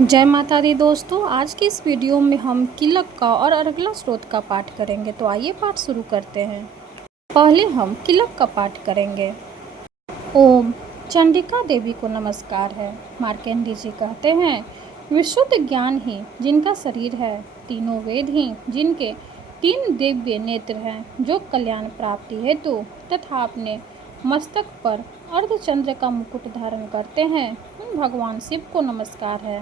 जय माता दी दोस्तों। आज की इस वीडियो में हम किलक का और अर्गला स्रोत का पाठ करेंगे। तो आइए पाठ शुरू करते हैं। पहले हम किलक का पाठ करेंगे। ओम चंडिका देवी को नमस्कार है। मार्कंडेय जी कहते हैं, विशुद्ध ज्ञान ही जिनका शरीर है, तीनों वेद ही जिनके तीन दिव्य नेत्र हैं, जो कल्याण प्राप्ति हेतु तथा अपने मस्तक पर अर्धचंद्र का मुकुट धारण करते हैं, उन भगवान शिव को नमस्कार है।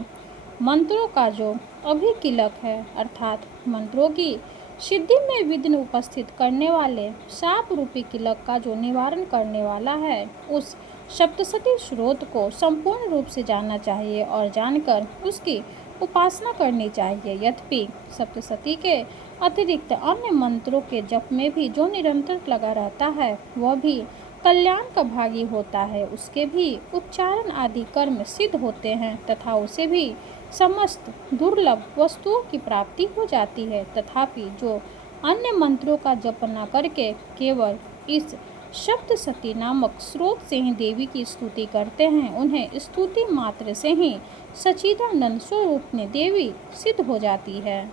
मंत्रों का जो अभिकिलक है, अर्थात मंत्रों की सिद्धि में विघ्न उपस्थित करने वाले शाप रूपी किलक का जो निवारण करने वाला है, उस सप्तशती स्रोत को संपूर्ण रूप से जानना चाहिए और जानकर उसकी उपासना करनी चाहिए। यद्यपि सप्तशती के अतिरिक्त अन्य मंत्रों के जप में भी जो निरंतर लगा रहता है, वह भी कल्याण का भागी होता है। उसके भी उच्चारण आदि कर्म सिद्ध होते हैं तथा उसे भी समस्त दुर्लभ वस्तुओं की प्राप्ति हो जाती है। तथापि जो अन्य मंत्रों का जप न करके केवल इस सप्तशती नामक स्रोत से ही देवी की स्तुति करते हैं, उन्हें स्तुति मात्र से ही सच्चिदानंद स्वरूप में देवी सिद्ध हो जाती है।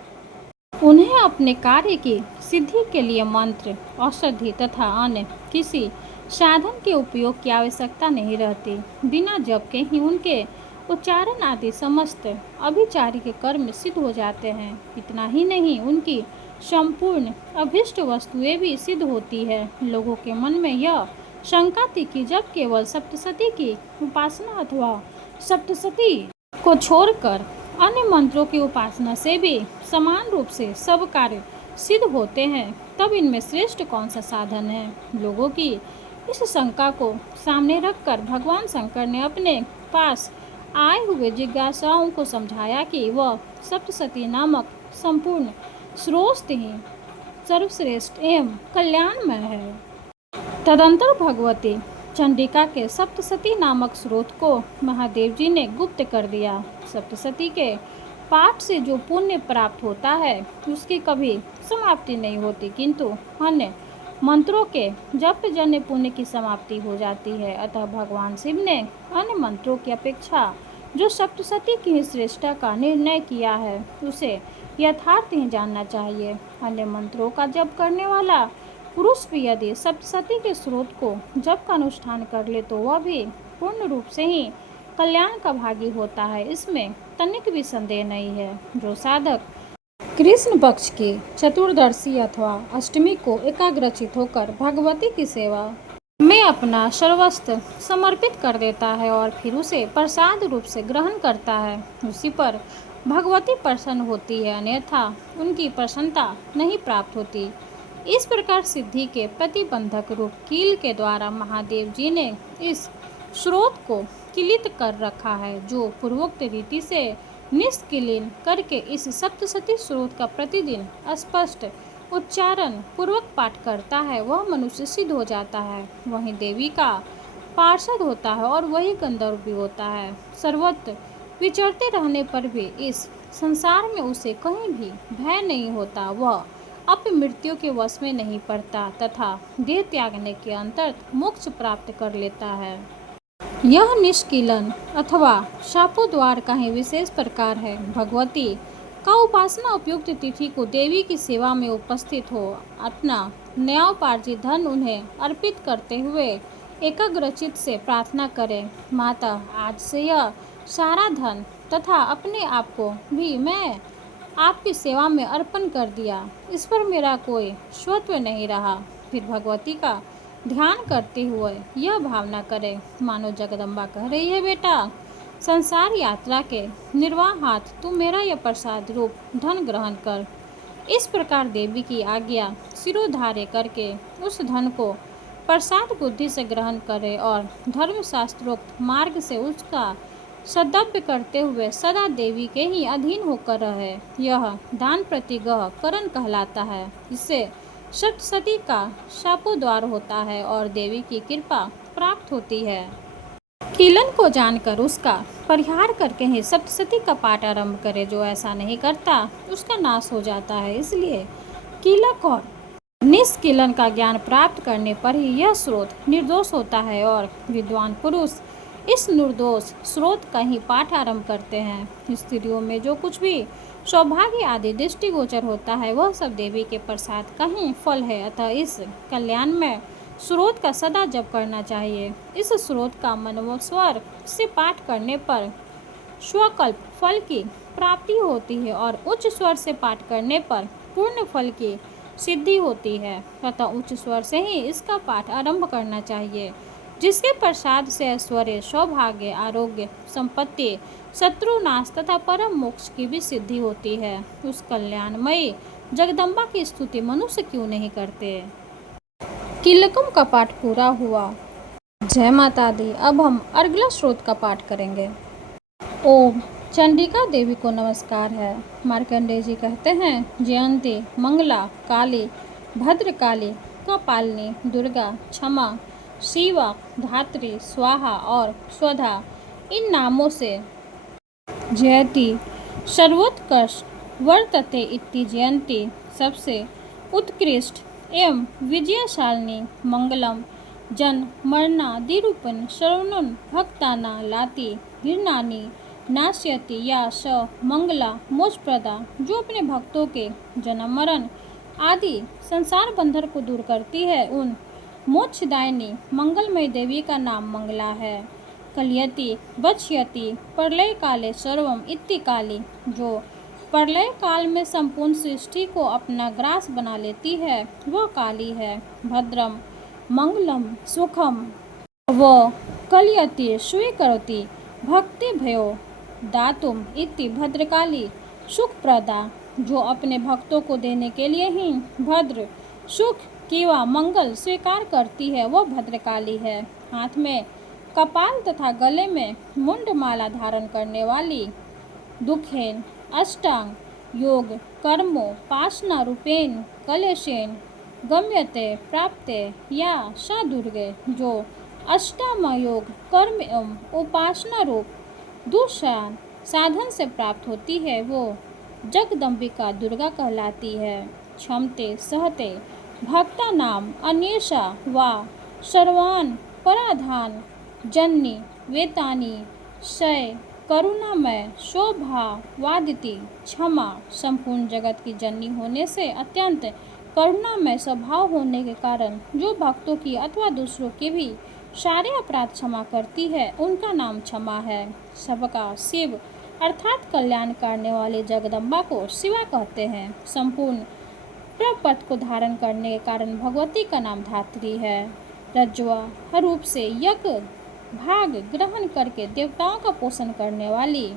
उन्हें अपने कार्य की सिद्धि के लिए मंत्र, औषधि तथा अन्य किसी साधन के उपयोग की आवश्यकता नहीं रहती। बिना जप के ही उनके उच्चारण आदि समस्त अभिचारिक कर्म सिद्ध हो जाते हैं। इतना ही नहीं, उनकी संपूर्ण अभीष्ट वस्तुएं भी सिद्ध होती है। लोगों के मन में यह शंका थी कि जब केवल सप्तशती की उपासना अथवा सप्तशती को छोड़कर अन्य मंत्रों की उपासना से भी समान रूप से सब कार्य सिद्ध होते हैं, तब इनमें श्रेष्ठ कौन सा साधन है। लोगों की इस शंका को सामने रखकर भगवान शंकर ने अपने पास आए हुए जिज्ञासाओं को समझाया कि वह सप्तशती नामक संपूर्ण स्रोत ही सर्वश्रेष्ठ एवं कल्याणमय है। तदंतर भगवती चंडिका के सप्तशती नामक स्रोत को महादेव जी ने गुप्त कर दिया। सप्तशती के पाठ से जो पुण्य प्राप्त होता है, उसकी कभी समाप्ति नहीं होती, किंतु अन्य मंत्रों के जप जन्य पुण्य की समाप्ति हो जाती है। अतः भगवान शिव ने अन्य मंत्रों की अपेक्षा जो सप्तशती की श्रेष्ठता का निर्णय किया है, उसे यथार्थ ही जानना चाहिए। अन्य मंत्रों का जप करने वाला पुरुष भी यदि सप्तशती के स्रोत को जप का अनुष्ठान कर ले, तो वह भी पूर्ण रूप से ही कल्याण का भागी होता है। इसमें तनिक भी संदेह नहीं है। जो साधक कृष्ण पक्ष की चतुर्दशी अथवा अष्टमी को एकाग्रचित होकर भगवती की सेवा में अपना सर्वस्व समर्पित कर देता है और फिर उसे प्रसाद रूप से ग्रहण करता है, उसी पर भगवती प्रसन्न होती है, अन्यथा उनकी प्रसन्नता नहीं प्राप्त होती। इस प्रकार सिद्धि के प्रतिबंधक रूप कील के द्वारा महादेव जी ने इस स्रोत को किलित कर रखा है। जो पूर्वोक्त रीति से निष्किलीन करके इस सप्तशती स्रोत का प्रतिदिन स्पष्ट उच्चारण पूर्वक पाठ करता है, वह मनुष्य सिद्ध हो जाता है। वही देवी का पार्षद होता है और वही गंधर्व भी होता है। सर्वत्र विचरते रहने पर भी इस संसार में उसे कहीं भी भय नहीं होता। वह अपनी मृत्यु के वश में नहीं पड़ता तथा देह त्यागने के अंतर्गत मोक्ष प्राप्त कर लेता है। यह निष्किलन अथवा शापोद्वार का ही विशेष प्रकार है। भगवती का उपासना उपयुक्त तिथि को देवी की सेवा में उपस्थित हो अपना न्यायोपार्जित धन उन्हें अर्पित करते हुए एकाग्रचित से प्रार्थना करें, माता आज से यह सारा धन तथा अपने आप को भी मैं आपकी सेवा में अर्पण कर दिया। इस पर मेरा कोई स्वत्व नहीं रहा। फिर भगवती का ध्यान करते हुए यह भावना करें, मानो जगदम्बा कह रही है, बेटा संसार यात्रा के निर्वाहात तू मेरा यह प्रसाद रूप धन ग्रहण कर। इस प्रकार देवी की आज्ञा सिरोधार्य करके उस धन को प्रसाद बुद्धि से ग्रहण करे और धर्मशास्त्रोक्त मार्ग से उसका सद्व्य करते हुए सदा देवी के ही अधीन होकर रहे। यह दान प्रतिग्रह करण कहलाता है। इससे सप्तशती का शापोद्वार होता है और देवी की कृपा प्राप्त होती है। कीलन को जानकर उसका परिहार करके ही सप्तशती का पाठ आरंभ करे। जो ऐसा नहीं करता उसका नाश हो जाता है। इसलिए कीलक और निष्कीलन का ज्ञान प्राप्त करने पर ही यह स्रोत निर्दोष होता है और विद्वान पुरुष इस निर्दोष स्रोत का ही पाठ आरंभ करते हैं। स्त्रियों में जो कुछ भी सौभाग्य आदि दृष्टिगोचर होता है वह सब देवी के प्रसाद का ही फल है, अतः इस कल्याण में स्रोत का सदा जप करना चाहिए। इस स्रोत का मनोस्वर से पाठ करने पर स्वकल्प फल की प्राप्ति होती है और उच्च स्वर से पाठ करने पर पूर्ण फल की सिद्धि होती है, अतः उच्च स्वर से ही इसका पाठ आरंभ करना चाहिए, जिसके प्रसाद से ऐश्वर्य, सौभाग्य, आरोग्य, संपत्ति, शत्रुनाश तथा परम मोक्ष की भी सिद्धि होती है। उस कल्याणमयी जगदम्बा की स्तुति मनुष्य क्यों नहीं करते। किलकम का पाठ पूरा हुआ। जय माता दी। अब हम अर्गला स्रोत का पाठ करेंगे। ओम चंडिका देवी को नमस्कार है। मार्कंडेय जी कहते हैं, जयंती, मंगला, काली, भद्रकाली, कपालिनी, दुर्गा, क्षमा, शिवा, धात्री, स्वाहा और स्वधा इन नामों से जयति सर्वोत्कृष्ट वर्तते इति जयंती सबसे उत्कृष्ट एवं विजयशालिनी मंगलम जन मरणादिरूपण शरणं भक्ताना लाती हिरणानी नाश्यति या स मंगला मोक्षप्रदा, जो अपने भक्तों के जन्म मरण आदि संसार बंधन को दूर करती है, उन मोक्षदायिनी मंगलमय देवी का नाम मंगला है। कलयति बच्यति प्रलय काले सर्वम इति काली, जो प्रलय काल में संपूर्ण सृष्टि को अपना ग्रास बना लेती है वह काली है। भद्रम मंगलम सुखम व कलयति स्वीकरोति भक्ति भयो दातुम इति भद्रकाली सुखप्रदा, जो अपने भक्तों को देने के लिए ही भद्र सुख किवा मंगल स्वीकार करती है वह भद्रकाली है। हाथ में कपाल तथा गले में मुंडमाला धारण करने वाली दुखेन अष्टांग योग कर्मो पासना रूपेण कलेशेन गम्यते प्राप्ते या सा दुर्गे, जो अष्टांग योग कर्म एवं उपासना रूप दुष्यान साधन से प्राप्त होती है वो जगदम्बिका दुर्गा कहलाती है। क्षमते सहते भक्ता नाम अन्येषा वा सर्वान पराधान जननी वेतानी शय करुणामय शोभा वादिति क्षमा, संपूर्ण जगत की जननी होने से अत्यंत करुणामय स्वभाव होने के कारण जो भक्तों की अथवा दूसरों की भी सारे अपराध क्षमा करती है उनका नाम क्षमा है। सबका शिव अर्थात कल्याण करने वाले जगदम्बा को शिवा कहते हैं। संपूर्ण प्रपथ को धारण करने के कारण भगवती का नाम धात्री है। रज्ज्वा रूप से यज्ञ भाग ग्रहण करके देवताओं का पोषण करने वाली,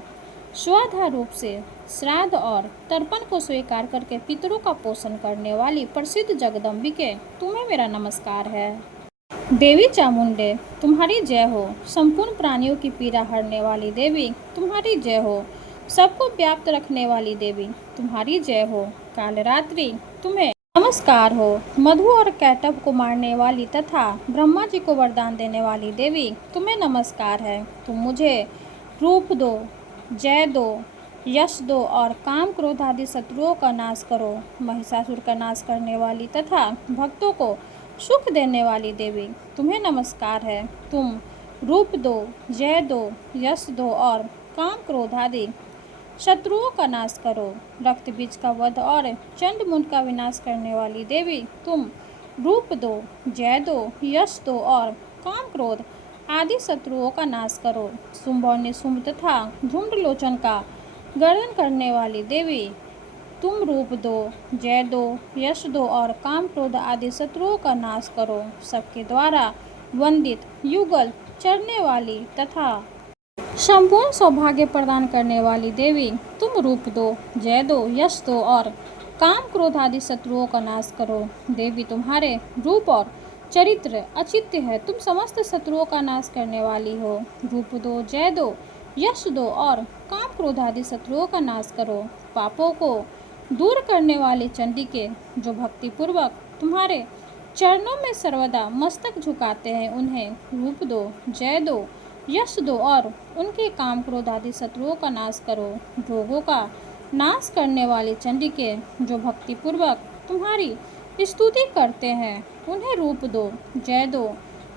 स्वाधा रूप से श्राद्ध और तर्पण को स्वीकार करके पितरों का पोषण करने वाली प्रसिद्ध जगदम्बिके, तुम्हें मेरा नमस्कार है। देवी चामुंडे तुम्हारी जय हो। संपूर्ण प्राणियों की पीड़ा हरने वाली देवी तुम्हारी जय हो। सबको व्याप्त रखने वाली देवी तुम्हारी जय हो। कालरात्रि तुम्हें नमस्कार हो। मधु और कैटभ को मारने वाली तथा ब्रह्मा जी को वरदान देने वाली देवी तुम्हें नमस्कार है। तुम मुझे रूप दो, जय दो, यश दो और काम क्रोध आदि शत्रुओं का नाश करो। महिषासुर का नाश करने वाली तथा भक्तों को सुख देने वाली देवी तुम्हें नमस्कार है। तुम रूप दो, जय दो, यश दो और काम क्रोध आदि शत्रुओं का नाश करो। रक्त बीज का वध और चंड मुंड का विनाश करने वाली देवी तुम रूप दो, जय दो, यश दो और काम क्रोध आदि शत्रुओं का नाश करो। शुंभ और निशुंभ तथा धूम्रलोचन का गर्दन करने वाली देवी तुम रूप दो, जय दो, यश दो और काम क्रोध आदि शत्रुओं का नाश करो। सबके द्वारा वंदित युगल चढ़ने वाली तथा संपूर्ण सौभाग्य प्रदान करने वाली देवी तुम रूप दो, जय दो, यश दो और काम क्रोध आदि शत्रुओं का नाश करो। देवी तुम्हारे रूप और चरित्र अचित्य है। तुम समस्त शत्रुओं का नाश करने वाली हो। रूप दो, जय दो, यश दो और काम क्रोध आदि शत्रुओं का नाश करो। पापों को दूर करने वाले चंडिके, जो भक्ति पूर्वक तुम्हारे चरणों में सर्वदा मस्तक झुकाते हैं, उन्हें रूप दो, जय दो, यश दो और उनके काम क्रोध आदि शत्रुओं का नाश करो। रोगों का नाश करने वाले चंडिके, जो भक्ति पूर्वक तुम्हारी स्तुति करते हैं, उन्हें रूप दो, जय दो,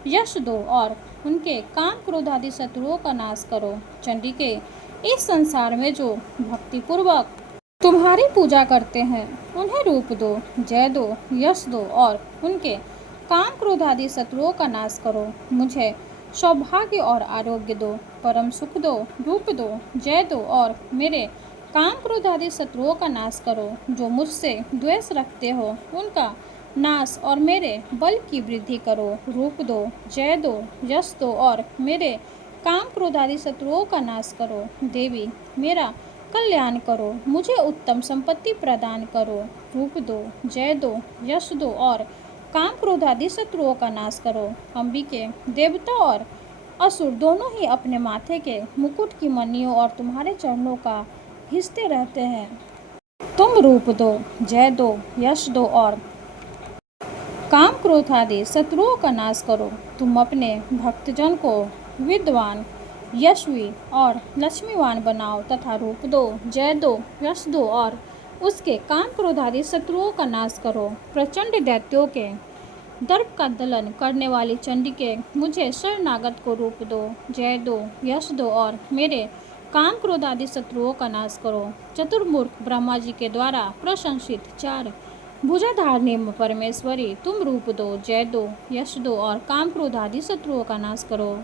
यश दो और उनके काम क्रोध आदि शत्रुओं का नाश करो। चंडिके, इस संसार में जो भक्तिपूर्वक तुम्हारी पूजा करते हैं उन्हें रूप दो, जय दो, यश दो और उनके काम क्रोध आदि शत्रुओं का नाश करो। मुझे सौभाग्य और आरोग्य दो, परम सुख दो, रूप दो, जय दो और मेरे काम क्रोध आदि शत्रुओं का नाश करो। जो मुझसे द्वेष रखते हो उनका नाश और मेरे बल की वृद्धि करो। रूप दो, जय दो, यश दो और मेरे काम क्रोध आदि शत्रुओं का नाश करो। देवी, मेरा कल्याण करो, मुझे उत्तम संपत्ति प्रदान करो। रूप दो, जय दो, यश दो और काम क्रोध आदि शत्रुओं का नाश करो। अंबिके, देवता और असुर दोनों ही अपने माथे के मुकुट की मणियों और तुम्हारे चरणों का घिसते रहते हैं। तुम रूप दो, जय दो, यश दो और काम क्रोध आदि शत्रुओं का नाश करो। तुम अपने भक्तजन को विद्वान, यशवी और लक्ष्मीवान बनाओ तथा रूप दो, जय दो, यश दो और उसके काम क्रोध आदि शत्रुओं का नाश करो। प्रचंड दैत्यों के दर्प का दलन करने वाली चंडिके, मुझे शरणागत को रूप दो, जय दो, यश दो और मेरे काम क्रोध आदि शत्रुओं का नाश करो। चतुर्मुख ब्रह्मा जी के द्वारा प्रशंसित चार भुजाधारिणी परमेश्वरी, तुम रूप दो, जय दो, यश दो और काम क्रोध आदि शत्रुओं का नाश करो।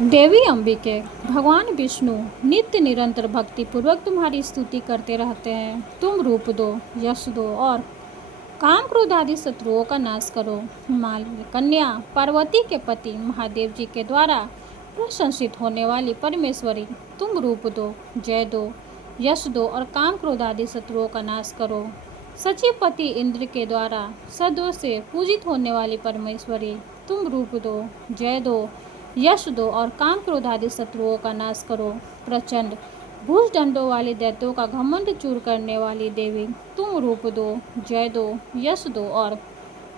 देवी अंबिके, भगवान विष्णु नित्य निरंतर भक्ति पूर्वक तुम्हारी स्तुति करते रहते हैं। तुम रूप दो, यश दो और काम क्रोध आदि शत्रुओं का नाश करो। हिमालय कन्या पार्वती के पति महादेव जी के द्वारा प्रशंसित होने वाली परमेश्वरी, तुम रूप दो, जय दो, यश दो और काम क्रोध आदि शत्रुओं का नाश करो। सचिवपति इंद्र के द्वारा सदों से पूजित होने वाली परमेश्वरी, तुम रूप दो, जय दो, यश दो और काम क्रोध आदि शत्रुओं का नाश करो। प्रचंड भुजदंडों वाले दैत्यों का घमंड चूर करने वाली देवी, तुम रूप दो, जय दो, यश दो और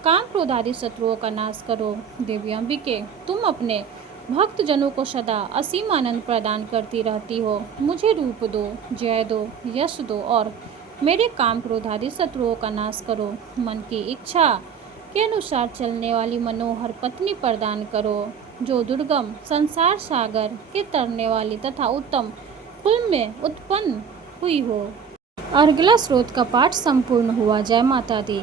काम क्रोध आदि शत्रुओं का नाश करो। देवी अंबिके, तुम अपने भक्तजनों को सदा असीम आनंद प्रदान करती रहती हो। मुझे रूप दो, जय दो, यश दो और मेरे काम क्रोध आदि शत्रुओं का नाश करो। मन की इच्छा के अनुसार चलने वाली मनोहर पत्नी प्रदान करो, जो दुर्गम संसार सागर के तरने वाली तथा उत्तम कुल में उत्पन्न हुई हो। अर्गला स्रोत का पाठ संपूर्ण हुआ। जय माता दी।